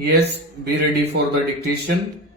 Yes, be ready for the dictation.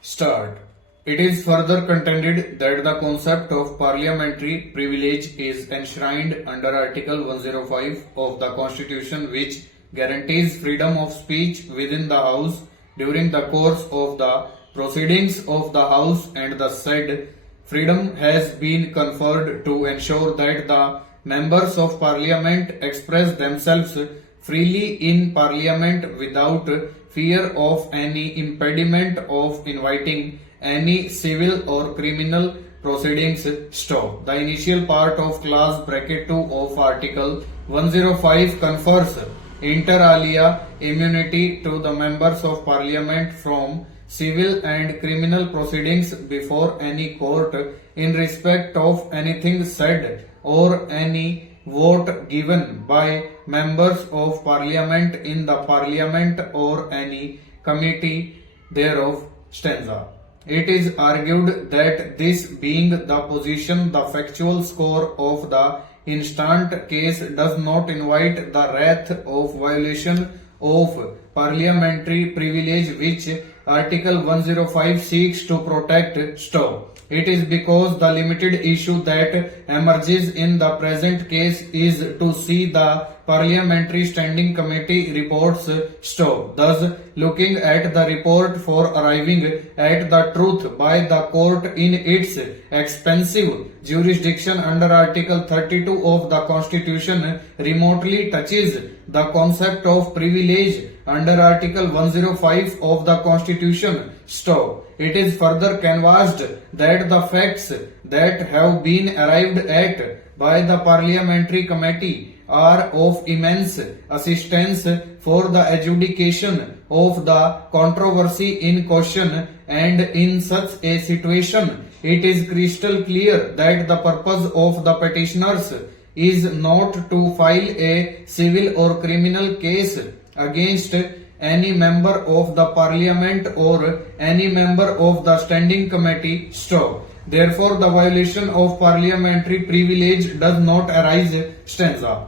Start. It is further contended that the concept of parliamentary privilege is enshrined under Article 105 of the Constitution, which guarantees freedom of speech within the House during the course of the proceedings of the House, and the said freedom has been conferred to ensure that the members of Parliament express themselves freely in Parliament without fear of any impediment of inviting any civil or criminal proceedings. Stop. The initial part of clause bracket 2 of Article 105 confers inter alia immunity to the members of Parliament from civil and criminal proceedings before any court in respect of anything said or any vote given by members of Parliament in the Parliament or any committee thereof. Stanza. It is argued that this being the position, the factual score of the instant case does not invite the wrath of violation of parliamentary privilege which Article 105 seeks to protect. Stop. It is because the limited issue that emerges in the present case is to see the Parliamentary Standing Committee reports. Stop. Thus, looking at the report for arriving at the truth by the court in its expansive jurisdiction under Article 32 of the Constitution remotely touches the concept of privilege under Article 105 of the Constitution. Stop. It is further canvassed that the facts that have been arrived at by the Parliamentary Committee are of immense assistance for the adjudication of the controversy in question, and in such a situation it is crystal clear that the purpose of the petitioners is not to file a civil or criminal case against any member of the Parliament or any member of the Standing Committee. Stop. Therefore, the violation of parliamentary privilege does not arise. Stanza.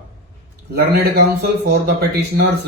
Learned counsel for the petitioners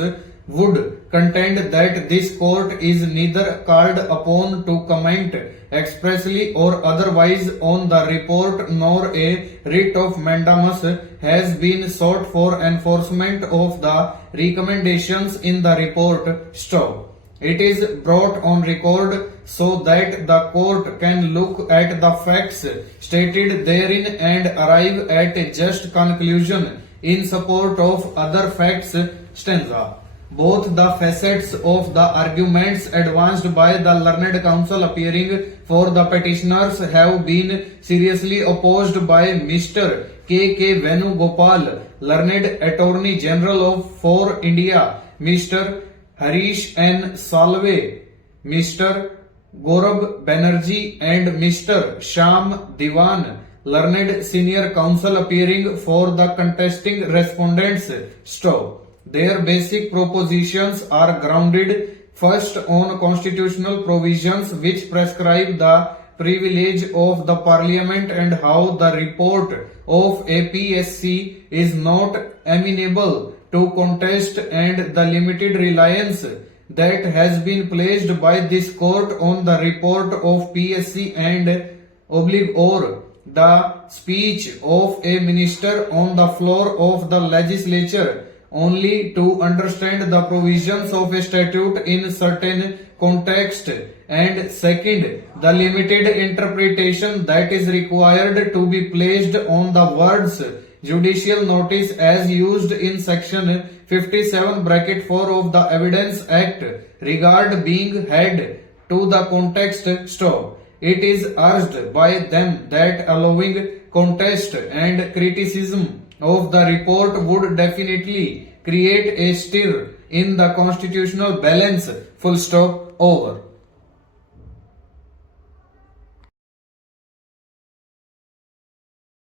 would contend that this court is neither called upon to comment expressly or otherwise on the report, nor a writ of mandamus has been sought for enforcement of the recommendations in the report. Stop. It is brought on record so that the court can look at the facts stated therein and arrive at a just conclusion in support of other facts. Stanza. Both the facets of the arguments advanced by the learned counsel appearing for the petitioners have been seriously opposed by Mr. K. Venugopal, learned Attorney General for India, Mr. Harish N. Salve, Mr. Gaurav Banerjee and Mr. Sham Diwan, learned senior counsel appearing for the contesting respondents. Stop. Their basic propositions are grounded first on constitutional provisions which prescribe the privilege of the Parliament and how the report of APSC is not amenable to contest, and the limited reliance that has been placed by this court on the report of PSC and or the speech of a minister on the floor of the legislature only to understand the provisions of a statute in certain context, and second, the limited interpretation that is required to be placed on the words judicial notice as used in section 57 bracket 4 of the Evidence Act, regard being had to the context. Stop. It is urged by them that allowing contest and criticism of the report would definitely create a stir in the constitutional balance. Full stop. Over.